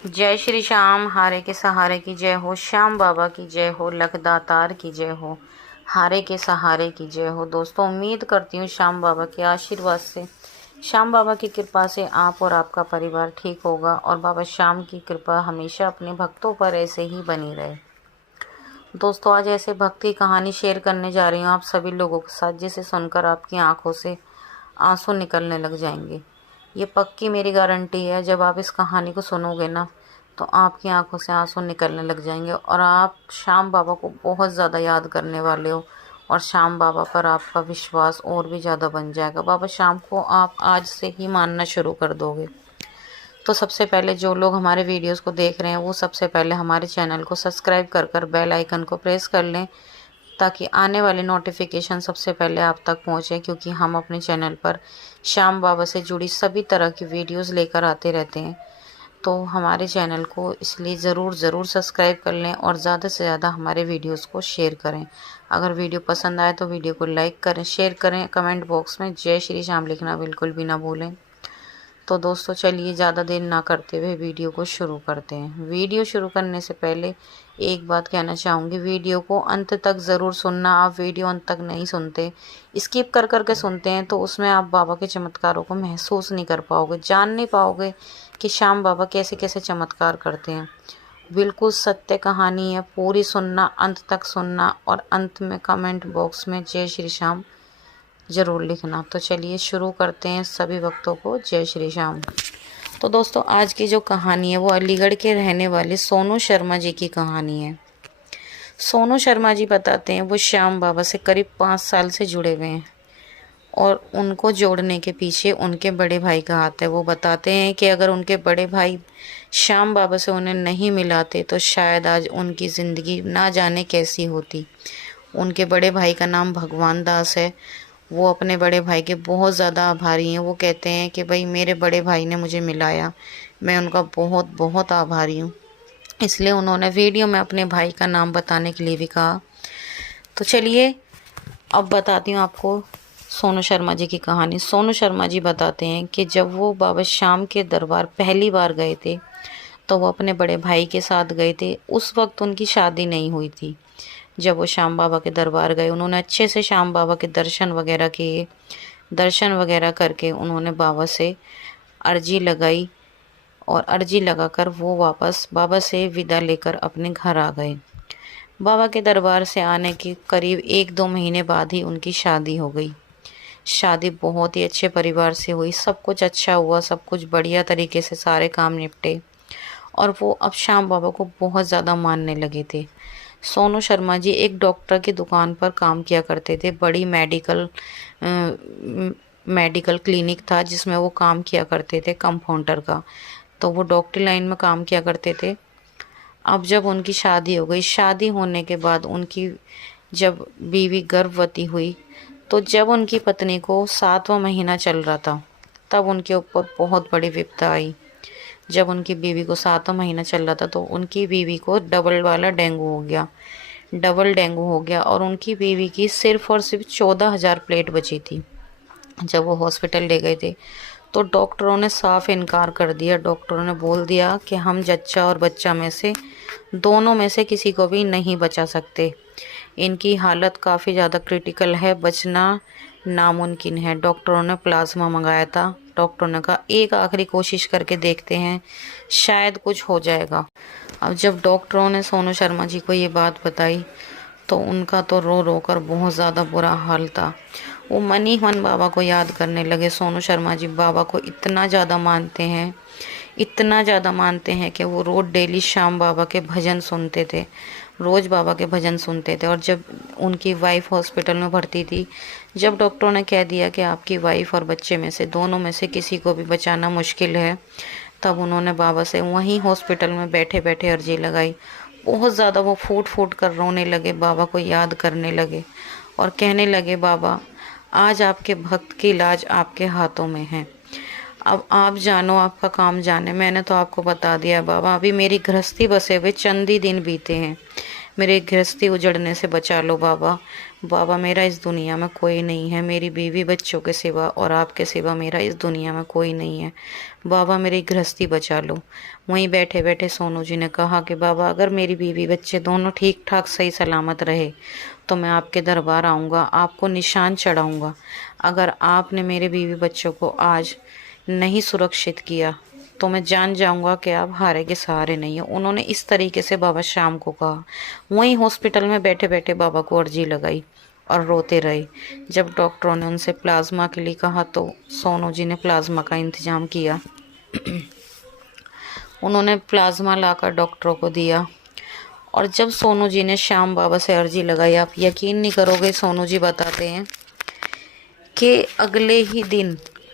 जय श्री श्याम, हारे के सहारे की जय हो। श्याम बाबा की जय हो, लखदातार की जय हो, हारे के सहारे की जय हो। दोस्तों, उम्मीद करती हूँ श्याम बाबा के आशीर्वाद से, श्याम बाबा की कृपा से आप और आपका परिवार ठीक होगा और बाबा श्याम की कृपा हमेशा अपने भक्तों पर ऐसे ही बनी रहे। दोस्तों, आज ऐसे भक्ति कहानी शेयर करने जा रही हूँ आप सभी लोगों के साथ, जिसे सुनकर आपकी आंखों से आंसू निकलने लग जाएंगे। ये पक्की मेरी गारंटी है। जब आप इस कहानी को सुनोगे ना, तो आपकी आंखों से आंसू निकलने लग जाएंगे और आप श्याम बाबा को बहुत ज़्यादा याद करने वाले हो और श्याम बाबा पर आपका विश्वास और भी ज़्यादा बन जाएगा। बाबा श्याम को आप आज से ही मानना शुरू कर दोगे। तो सबसे पहले जो लोग हमारे वीडियोस को देख रहे हैं, वो सबसे पहले हमारे चैनल को सब्सक्राइब कर बेल आइकन को प्रेस कर लें, ताकि आने वाली नोटिफिकेशन सबसे पहले आप तक पहुंचे, क्योंकि हम अपने चैनल पर श्याम बाबा से जुड़ी सभी तरह की वीडियोस लेकर आते रहते हैं। तो हमारे चैनल को इसलिए ज़रूर सब्सक्राइब कर लें और ज़्यादा से ज़्यादा हमारे वीडियोस को शेयर करें। अगर वीडियो पसंद आए तो वीडियो को लाइक करें, शेयर करें, कमेंट बॉक्स में जय श्री श्याम लिखना बिल्कुल भी ना भूलें। तो दोस्तों, चलिए ज़्यादा देर ना करते हुए वीडियो को शुरू करते हैं। वीडियो शुरू करने से पहले एक बात कहना चाहूँगी, वीडियो को अंत तक ज़रूर सुनना। आप वीडियो अंत तक नहीं सुनते, स्किप कर के सुनते हैं, तो उसमें आप बाबा के चमत्कारों को महसूस नहीं कर पाओगे, जान नहीं पाओगे कि श्याम बाबा कैसे कैसे चमत्कार करते हैं। बिल्कुल सत्य कहानी है, पूरी सुनना, अंत तक सुनना और अंत में कमेंट बॉक्स में जय श्री श्याम ज़रूर लिखना। तो चलिए शुरू करते हैं। सभी भक्तों को जय श्री श्याम। तो दोस्तों, आज की जो कहानी है वो अलीगढ़ के रहने वाले सोनू शर्मा जी की कहानी है। सोनू शर्मा जी बताते हैं वो श्याम बाबा से करीब 5 साल से जुड़े हुए हैं और उनको जोड़ने के पीछे उनके बड़े भाई का हाथ है। वो बताते हैं कि अगर उनके बड़े भाई श्याम बाबा से उन्हें नहीं मिलाते तो शायद आज उनकी ज़िंदगी ना जाने कैसी होती। उनके बड़े भाई का नाम भगवान दास है। वो अपने बड़े भाई के बहुत ज़्यादा आभारी हैं। वो कहते हैं कि भाई, मेरे बड़े भाई ने मुझे मिलाया, मैं उनका बहुत बहुत आभारी हूँ। इसलिए उन्होंने वीडियो में अपने भाई का नाम बताने के लिए भी कहा। तो चलिए अब बताती हूँ आपको सोनू शर्मा जी की कहानी। सोनू शर्मा जी बताते हैं कि जब वो बाबा श्याम के दरबार पहली बार गए थे, तो वो अपने बड़े भाई के साथ गए थे। उस वक्त उनकी शादी नहीं हुई थी। जब वो श्याम बाबा के दरबार गए, उन्होंने अच्छे से श्याम बाबा के दर्शन वगैरह किए। दर्शन वगैरह करके उन्होंने बाबा से अर्जी लगाई और अर्जी लगाकर वो वापस बाबा से विदा लेकर अपने घर आ गए। बाबा के दरबार से आने के करीब 1-2 महीने बाद ही उनकी शादी हो गई। शादी बहुत ही अच्छे परिवार से हुई, सब कुछ अच्छा हुआ, सब कुछ बढ़िया तरीके से सारे काम निपटे और वो अब श्याम बाबा को बहुत ज़्यादा मानने लगे थे। सोनू शर्मा जी एक डॉक्टर की दुकान पर काम किया करते थे। बड़ी मेडिकल क्लिनिक था जिसमें वो काम किया करते थे, कंपाउंडर का। तो वो डॉक्टरी लाइन में काम किया करते थे। अब जब उनकी शादी हो गई, शादी होने के बाद उनकी जब बीवी गर्भवती हुई, तो जब उनकी पत्नी को 7वां महीना चल रहा था, तब उनके ऊपर बहुत बड़ी विपदा आई। जब उनकी बीवी को 7वां महीना चल रहा था, तो उनकी बीवी को डबल वाला डेंगू हो गया, डबल डेंगू हो गया और उनकी बीवी की सिर्फ और सिर्फ 14,000 प्लेट बची थी। जब वो हॉस्पिटल ले गए थे, तो डॉक्टरों ने साफ इनकार कर दिया। डॉक्टरों ने बोल दिया कि हम जच्चा और बच्चा में से दोनों में से किसी को भी नहीं बचा सकते। इनकी हालत काफ़ी ज़्यादा क्रिटिकल है, बचना नामुमकिन है। डॉक्टरों ने प्लाज्मा मंगाया था। डॉक्टरों ने कहा एक आखिरी कोशिश करके देखते हैं, शायद कुछ हो जाएगा। अब जब डॉक्टरों ने सोनू शर्मा जी को ये बात बताई, तो उनका तो रो रो कर बहुत ज़्यादा बुरा हाल था। वो मन ही मन बाबा को याद करने लगे। सोनू शर्मा जी बाबा को इतना ज़्यादा मानते हैं, इतना ज़्यादा मानते हैं कि वो रोज़ डेली श्याम बाबा के भजन सुनते थे, रोज़ बाबा के भजन सुनते थे। और जब उनकी वाइफ हॉस्पिटल में भर्ती थी, जब डॉक्टरों ने कह दिया कि आपकी वाइफ और बच्चे में से दोनों में से किसी को भी बचाना मुश्किल है, तब उन्होंने बाबा से वहीं हॉस्पिटल में बैठे बैठे अर्जी लगाई। बहुत ज़्यादा वो फूट फूट कर रोने लगे, बाबा को याद करने लगे और कहने लगे, बाबा आज आपके भक्त की इलाज आपके हाथों में है। अब आप जानो, आपका काम जाने। मैंने तो आपको बता दिया बाबा, अभी मेरी गृहस्थी बसे हुए चंद ही दिन बीते हैं। मेरी गृहस्थी उजड़ने से बचा लो बाबा। बाबा मेरा इस दुनिया में कोई नहीं है, मेरी बीवी बच्चों के सिवा और आपके सिवा मेरा इस दुनिया में कोई नहीं है। बाबा मेरी गृहस्थी बचा लो। वहीं बैठे बैठे सोनू जी ने कहा कि बाबा अगर मेरी बीवी बच्चे दोनों ठीक ठाक सही सलामत रहे तो मैं आपके दरबार आऊँगा, आपको निशान चढ़ाऊँगा। अगर आपने मेरे बीवी बच्चों को आज नहीं सुरक्षित किया तो मैं जान जाऊंगा कि आप हारे के सहारे नहीं हो। उन्होंने इस तरीके से बाबा शाम को कहा। वहीं हॉस्पिटल में बैठे बैठे बाबा को अर्जी लगाई और रोते रहे। जब डॉक्टरों ने उनसे प्लाज्मा के लिए कहा तो सोनू जी ने प्लाज्मा का इंतजाम किया। उन्होंने प्लाज्मा लाकर डॉक्टरों को दिया। और जब सोनू जी ने श्याम बाबा से अर्जी लगाई, आप यकीन नहीं करोगे, सोनू जी बताते हैं कि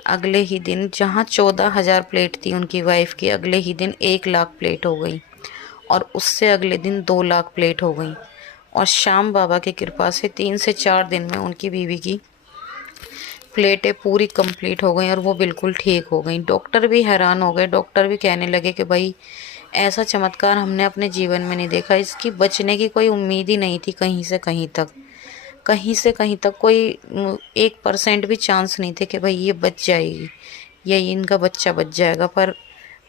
अगले ही दिन जहाँ 14,000 प्लेट थी उनकी वाइफ की, अगले ही दिन 1 लाख प्लेट हो गई और उससे अगले दिन 2 लाख प्लेट हो गई। और श्याम बाबा की कृपा से 3 से 4 दिन में उनकी बीवी की प्लेटें पूरी कंप्लीट हो गई और वो बिल्कुल ठीक हो गई। डॉक्टर भी हैरान हो गए। डॉक्टर भी कहने लगे कि भाई ऐसा चमत्कार हमने अपने जीवन में नहीं देखा। इसकी बचने की कोई उम्मीद ही नहीं थी। कहीं से कहीं तक कोई 1% भी चांस नहीं थे कि भाई ये बच जाएगी या इनका बच्चा बच जाएगा। पर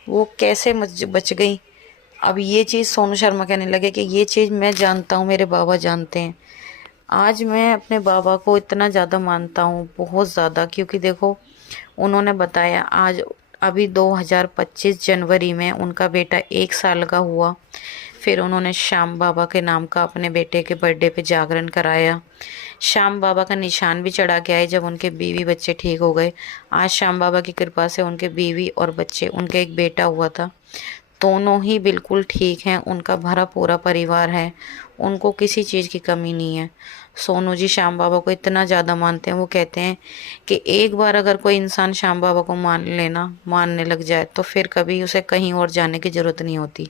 वो कैसे बच गई। अब ये चीज़ सोनू शर्मा कहने लगे कि ये चीज़ मैं जानता हूँ, मेरे बाबा जानते हैं। आज मैं अपने बाबा को इतना ज़्यादा मानता हूँ, बहुत ज़्यादा, क्योंकि देखो उन्होंने बताया आज अभी 2025 जनवरी में उनका बेटा 1 साल का हुआ। फिर उन्होंने श्याम बाबा के नाम का अपने बेटे के बर्थडे पे जागरण कराया। श्याम बाबा का निशान भी चढ़ा के आए जब उनके बीवी बच्चे ठीक हो गए। आज श्याम बाबा की कृपा से उनके बीवी और बच्चे, उनके एक बेटा हुआ था, दोनों ही बिल्कुल ठीक हैं। उनका भरा पूरा परिवार है, उनको किसी चीज़ की कमी नहीं है। सोनू जी श्याम बाबा को इतना ज़्यादा मानते हैं, वो कहते हैं कि एक बार अगर कोई इंसान श्याम बाबा को मानने लग जाए तो फिर कभी उसे कहीं और जाने की ज़रूरत नहीं होती।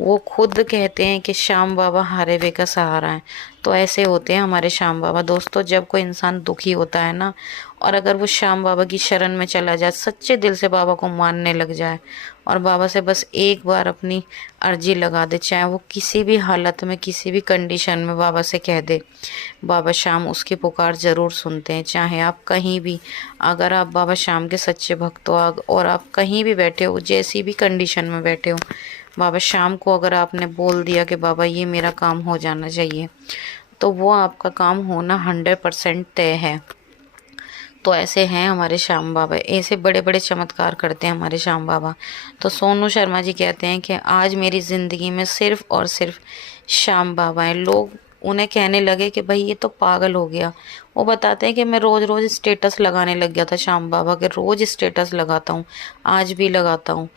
वो खुद कहते हैं कि श्याम बाबा हारे वे का सहारा है। तो ऐसे होते हैं हमारे श्याम बाबा। दोस्तों, जब कोई इंसान दुखी होता है ना, और अगर वो श्याम बाबा की शरण में चला जाए, सच्चे दिल से बाबा को मानने लग जाए और बाबा से बस एक बार अपनी अर्जी लगा दे, चाहे वो किसी भी हालत में किसी भी कंडीशन में बाबा से कह दे, बाबा श्याम उसकी पुकार ज़रूर सुनते हैं। चाहे आप कहीं भी, अगर आप बाबा श्याम के सच्चे भक्त हो और आप कहीं भी बैठे हो, जैसी भी कंडीशन में बैठे हो, बाबा श्याम को अगर आपने बोल दिया कि बाबा ये मेरा काम हो जाना चाहिए, तो वो आपका काम होना 100% तय है। तो ऐसे हैं हमारे श्याम बाबा, ऐसे बड़े बड़े चमत्कार करते हैं हमारे श्याम बाबा। तो सोनू शर्मा जी कहते हैं कि आज मेरी ज़िंदगी में सिर्फ़ और सिर्फ श्याम बाबा हैं। लोग उन्हें कहने लगे कि भाई ये तो पागल हो गया। वो बताते हैं कि मैं रोज़ रोज़ स्टेटस लगाने लग गया था श्याम बाबा के, रोज़ स्टेटस लगाता हूँ, आज भी लगाता हूँ।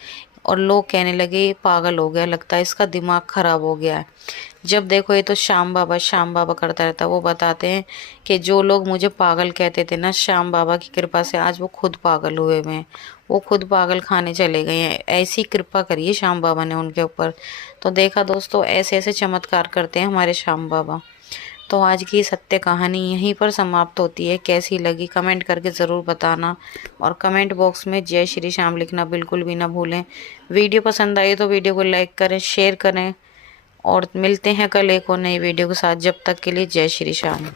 और लोग कहने लगे ये पागल हो गया, लगता है इसका दिमाग ख़राब हो गया है। जब देखो ये तो श्याम बाबा करता रहता है। वो बताते हैं कि जो लोग मुझे पागल कहते थे ना, श्याम बाबा की कृपा से आज वो खुद पागल हुए हुए हैं, वो खुद पागल खाने चले गए हैं। ऐसी कृपा करिए श्याम बाबा ने उनके ऊपर। तो देखा दोस्तों, ऐसे ऐसे चमत्कार करते हैं हमारे श्याम बाबा। तो आज की सत्य कहानी यहीं पर समाप्त होती है। कैसी लगी कमेंट करके ज़रूर बताना और कमेंट बॉक्स में जय श्री श्याम लिखना बिल्कुल भी ना भूलें। वीडियो पसंद आई तो वीडियो को लाइक करें, शेयर करें और मिलते हैं कल एक और नई वीडियो के साथ। जब तक के लिए जय श्री श्याम।